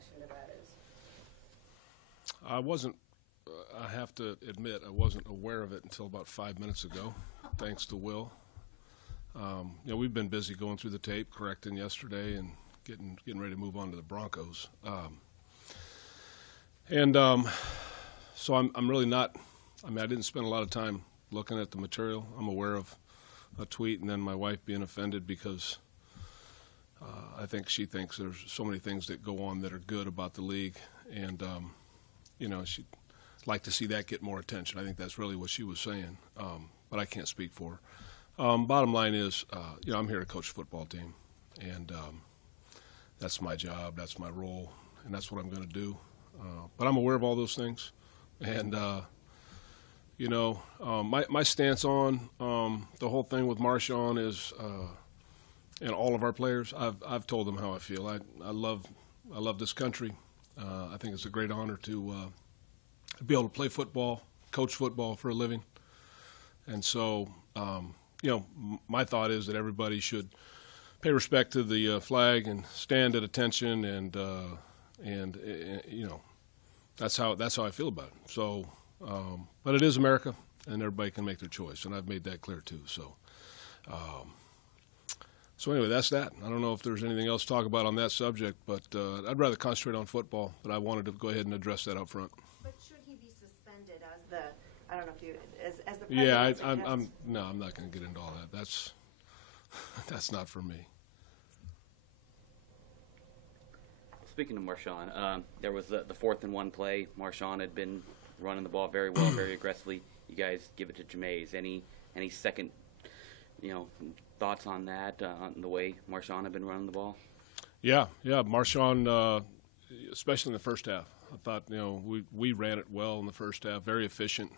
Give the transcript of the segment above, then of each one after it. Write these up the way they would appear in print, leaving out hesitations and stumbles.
reaction to that is? I have to admit, I wasn't aware of it until about 5 minutes ago, thanks to Will. We've been busy going through the tape, correcting yesterday, and getting ready to move on to the Broncos. So I'm really not. I didn't spend a lot of time looking at the material. I'm aware of a tweet, and then my wife being offended because I think she thinks there's so many things that go on that are good about the league, and she'd like to see that get more attention. I think that's really what she was saying, but I can't speak for her. Bottom line is, I'm here to coach a football team, and that's my job, that's my role, and that's what I'm going to do. But I'm aware of all those things, and my stance on the whole thing with Marshawn is, and all of our players, I've told them how I feel. I love this country. I think it's a great honor to be able to play football, coach football for a living, and so my thought is that everybody should pay respect to the flag and stand at attention, and that's how I feel about it. So, but it is America, and everybody can make their choice, and I've made that clear too. So anyway, that's that. I don't know if there's anything else to talk about on that subject, but I'd rather concentrate on football. But I wanted to go ahead and address that up front. But should he be suspended as the? I don't know if you as the president. Yeah, I'm not going to get into all that. That's not for me. Speaking of Marshawn, there was the 4th and 1 play. Marshawn had been running the ball very well, very aggressively. You guys give it to Jameis. Any second, thoughts on that, on the way Marshawn had been running the ball? Yeah, Marshawn, especially in the first half. I thought, we ran it well in the first half, very efficient.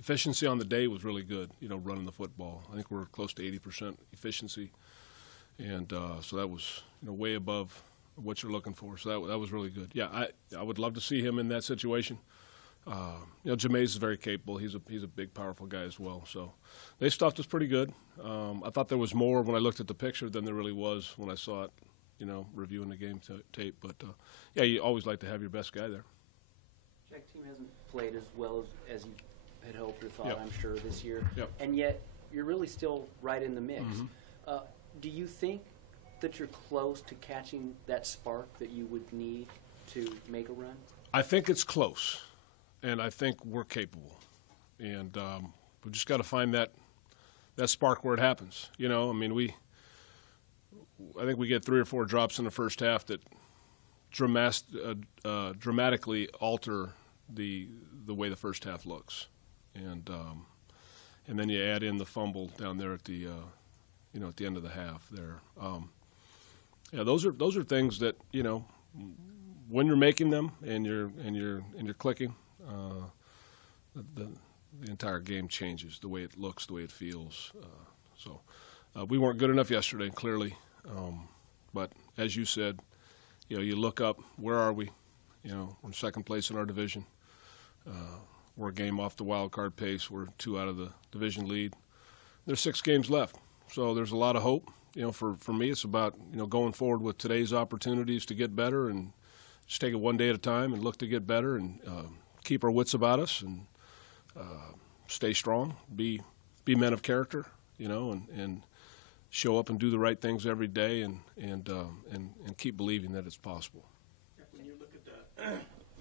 Efficiency on the day was really good, running the football. I think we're close to 80% efficiency, and so that was way above what you're looking for. So that was really good. Yeah, I would love to see him in that situation. Jameis is very capable. He's a big, powerful guy as well. So they stuffed us pretty good. I thought there was more when I looked at the picture than there really was when I saw it, reviewing the game tape. But yeah, you always like to have your best guy there. Jack, team hasn't played as well as you had hoped or thought, Yep. I'm sure, this year. Yep. And yet you're really still right in the mix. Mm-hmm. Do you think that you're close to catching that spark that you would need to make a run? I think it's close, and I think we're capable. And we just got to find that spark where it happens. I think we get 3 or 4 drops in the first half that dramatically alter the way the first half looks, and then you add in the fumble down there at the at the end of the half there. Yeah, those are things that when you're making them and you're clicking, the entire game changes, the way it looks, the way it feels. So we weren't good enough yesterday, clearly, but as you said, you look up, where are we? We're in second place in our division. We're a game off the wild card pace. We're 2 out of the division lead. There's 6 games left, so there's a lot of hope. For me, it's about going forward with today's opportunities to get better, and just take it one day at a time and look to get better, and keep our wits about us, and stay strong, be men of character, and show up and do the right things every day, and keep believing that it's possible. When you look at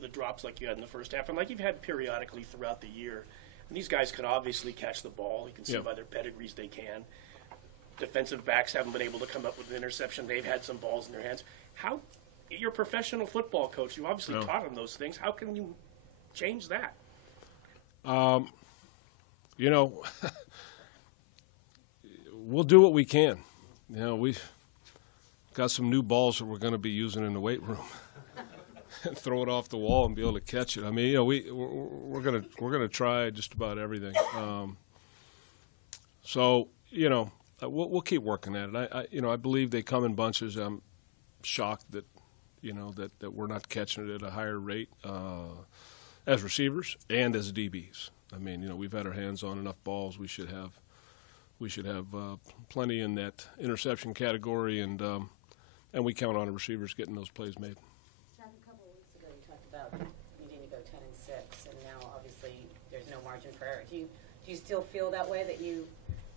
the drops like you had in the first half, and like you've had periodically throughout the year, and these guys can obviously catch the ball. You can see by their pedigrees they can. Defensive backs haven't been able to come up with an interception. They've had some balls in their hands. How, you're a professional football coach. You obviously taught them those things. How can you change that? We'll do what we can. We've got some new balls that we're going to be using in the weight room. Throw it off the wall and be able to catch it. We're gonna try just about everything. We'll keep working at it. I believe they come in bunches. I'm shocked that that we're not catching it at a higher rate as receivers and as DBs. We've had our hands on enough balls. We should have plenty in that interception category, and we count on the receivers getting those plays made. Jack, about needing to go 10-6, and now obviously there's no margin for error. Do you still feel that way, that you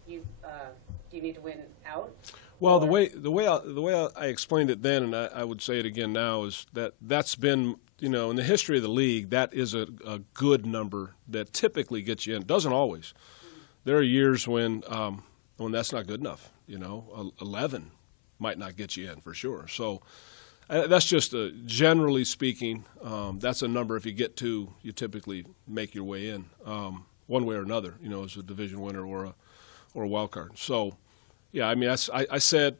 need to win out? Well, the way I explained it then, and I would say it again now, is that's been, in the history of the league, that is a good number that typically gets you in. Doesn't always. There are years when that's not good enough. 11 might not get you in for sure. So that's just generally speaking, that's a number. If you get to, you typically make your way in one way or another. As a division winner or a wild card. So. Yeah, I mean, I said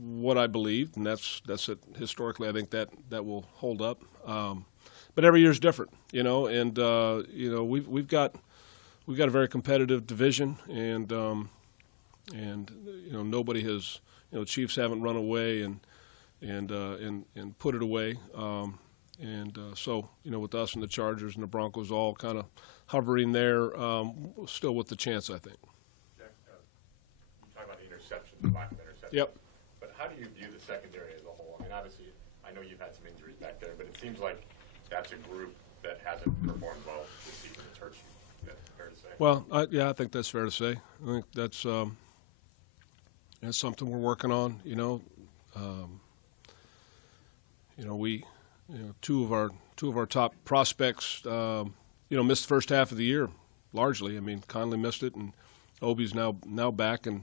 what I believed, and that's it. Historically, I think that will hold up. But every year is different, and we've got a very competitive division, and nobody has, Chiefs haven't run away and put it away, so with us and the Chargers and the Broncos all kind of hovering there, still with the chance, I think. Lack of interception. Yep. But how do you view the secondary as a whole? I mean, obviously, I know you've had some injuries back there, but it seems like that's a group that hasn't performed well this season. It's hurt you. Is that fair to say? Well, I think that's fair to say. I think that's something we're working on. Two of our top prospects, missed the first half of the year largely. I mean, Conley missed it, and Obi's now back, and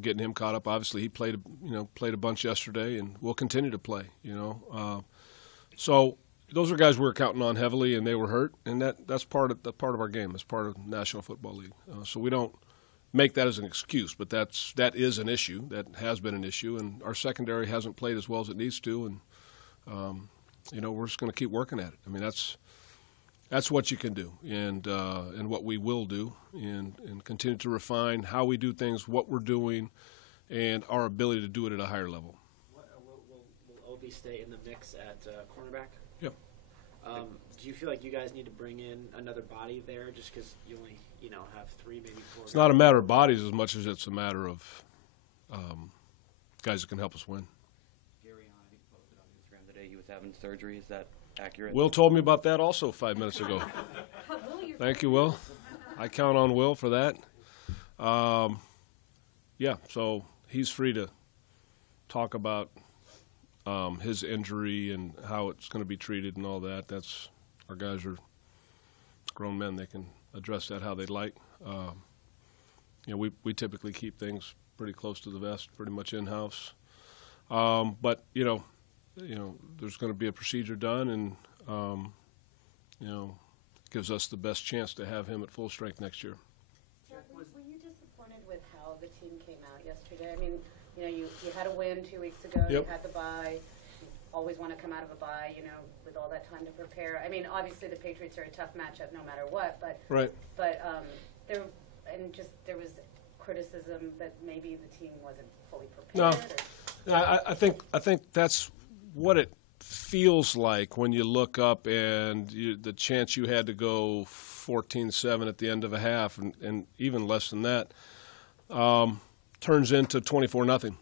getting him caught up. Obviously, he played a bunch yesterday, and will continue to play. So those are guys we were counting on heavily, and they were hurt, and that's part of our game. That's part of the National Football League. So we don't make that as an excuse, but that is an issue. That has been an issue, and our secondary hasn't played as well as it needs to, and we're just going to keep working at it. I mean, that's what you can do, and what we will do, and continue to refine how we do things, what we're doing, and our ability to do it at a higher level. Will Obi stay in the mix at cornerback? Yep. Do you feel like you guys need to bring in another body there, just because you only have 3, maybe 4? It's not a matter of bodies as much as it's a matter of guys that can help us win. Gary, I think posted on Instagram today he was having surgery. Is that accurate? Will told me about that also 5 minutes ago. Thank you, Will. I count on Will for that. So he's free to talk about his injury and how it's going to be treated and all that. That's our guys are grown men; they can address that how they'd like. We typically keep things pretty close to the vest, pretty much in house. But there's going to be a procedure done, and gives us the best chance to have him at full strength next year. Jack, were you disappointed with how the team came out yesterday? I mean, you had a win 2 weeks ago. Yep. You had the bye. You always want to come out of a bye, with all that time to prepare. I mean, obviously the Patriots are a tough matchup no matter what, but Right. But there was criticism that maybe the team wasn't fully prepared. No, I think that's what it feels like when you look up and the chance you had to go 14-7 at the end of a half, and even less than that, turns into 24-0.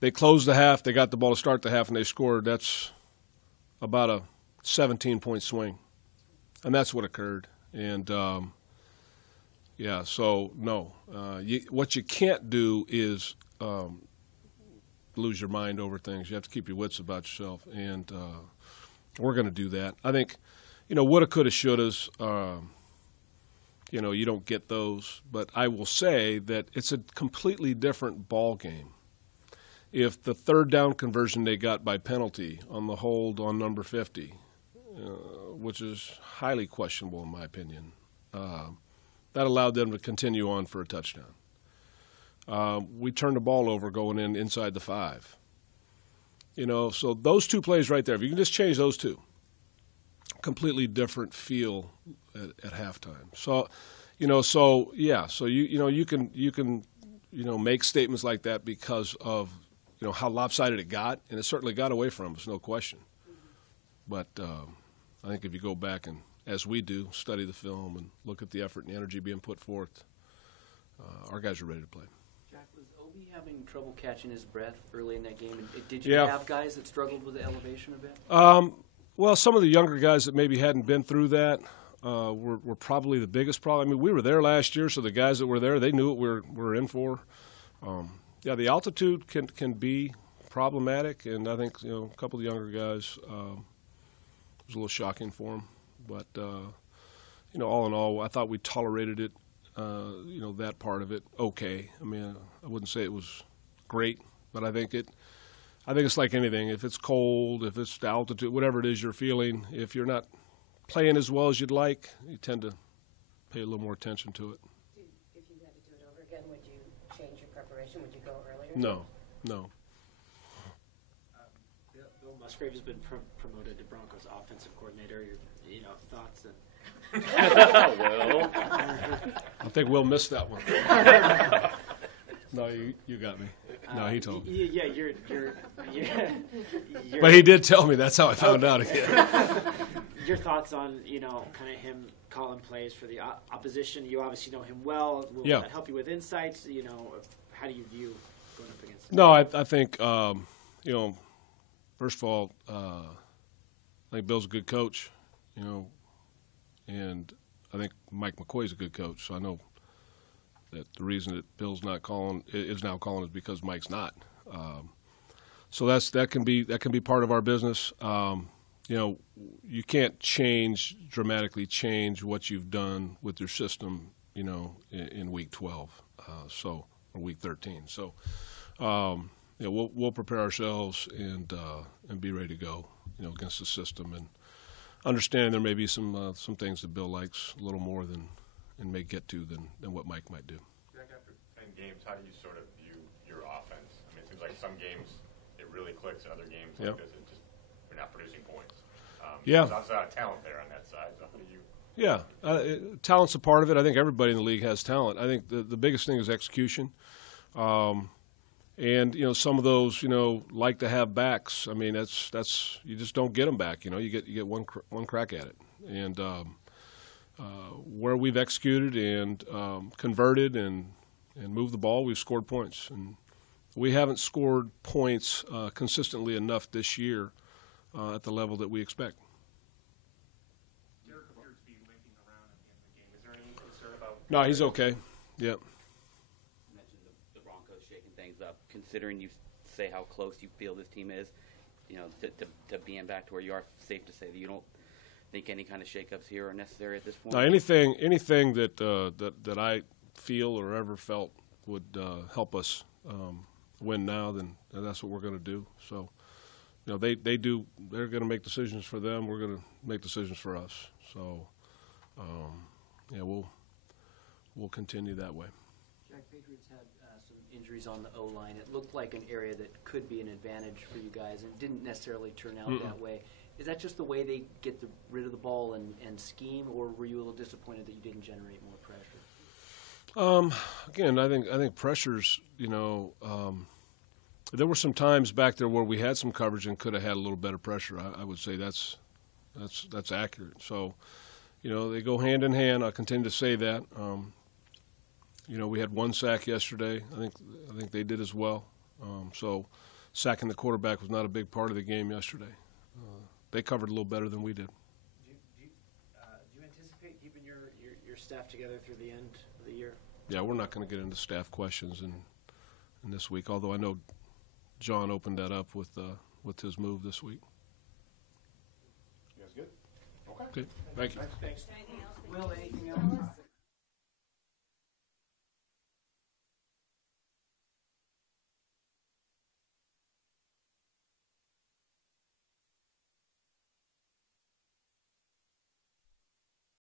They closed the half, they got the ball to start the half, and they scored. That's about a 17-point swing, and that's what occurred. And so no, what you can't do is lose your mind over things. You have to keep your wits about yourself, and we're going to do that. I think, woulda, coulda, shouldas, you don't get those. But I will say that it's a completely different ball game. If the third down conversion they got by penalty on the hold on number 50, which is highly questionable in my opinion, that allowed them to continue on for a touchdown. We turned the ball over going inside the 5. So those two plays right there, if you can just change those two, completely different feel at halftime. So, you can make statements like that because of, how lopsided it got, and it certainly got away from us, no question. But I think if you go back and, as we do, study the film and look at the effort and the energy being put forth, our guys are ready to play. Jack, was Obi he having trouble catching his breath early in that game? And did you Yeah. have guys that struggled with the elevation a bit? Well, some of the younger guys that maybe hadn't been through that were probably the biggest problem. I mean, we were there last year, so the guys that were there, they knew what we're in for. Yeah, the altitude can be problematic, and I think a couple of the younger guys it was a little shocking for them. But all in all, I thought we tolerated it. That part of it okay. I mean, I wouldn't say it was great, but I think it's like anything. If it's cold, if it's the altitude, whatever it is you're feeling, if you're not playing as well as you'd like, you tend to pay a little more attention to it. If you had to do it over again, would you change your preparation? Would you go earlier? No. Bill Musgrave has been promoted to Broncos offensive coordinator. Your thoughts and Well, I think Will missed that one. No, you got me. No, he told me. Yeah, you're But he did tell me. That's how I found out again. your thoughts on kind of him calling plays for the opposition. You obviously know him well. Will Yeah. that help you with insights? How do you view going up against him? No, I think first of all, I think Bill's a good coach, and I think Mike McCoy's a good coach. So I know that the reason that Bill's is now calling is because Mike's not. So that can be part of our business. You can't dramatically change what you've done with your system, in week 12, or week 13. So, we'll prepare ourselves and be ready to go, against the system, and understand there may be some things that Bill likes a little more than and may get to than what Mike might do. Jack, after 10 games, how do you sort of view your offense? I mean, it seems like some games it really clicks, other games like this, you're not producing points. Yeah. There's also a lot of talent there on that side. So how do you? Yeah, talent's a part of it. I think everybody in the league has talent. I think the biggest thing is execution. And some of those like to have backs. I mean that's you just don't get them back. You get one crack at it. And where we've executed and converted and moved the ball, we've scored points. And we haven't scored points consistently enough this year at the level that we expect. Derek appeared to be limping around at the end of the game. Is there any concern about? No, he's okay. Yep. you mentioned the Broncos shaking things up. Considering you say how close you feel this team is, to being back to where you are, safe to say that you don't think any kind of shakeups here are necessary at this point? Now, anything that I feel or ever felt would help us win now, then that's what we're going to do. So, they're going to make decisions for them. We're going to make decisions for us. So, we'll continue that way. Jack, Patriots had some injuries on the O-line. It looked like an area that could be an advantage for you guys, and didn't necessarily turn out that way. Is that just the way they get rid of the ball and scheme, or were you a little disappointed that you didn't generate more pressure? Again, I think pressures. There were some times back there where we had some coverage and could have had a little better pressure. I would say that's accurate. So, they go hand in hand. I continue to say that. We had one sack yesterday. I think they did as well. So, sacking the quarterback was not a big part of the game yesterday. They covered a little better than we did. Do you anticipate keeping your staff together through the end of the year? Yeah, we're not going to get into staff questions in this week, although I know John opened that up with his move this week. You guys good? Okay. Okay, thank you. Thanks. Anything else? Will, anything else?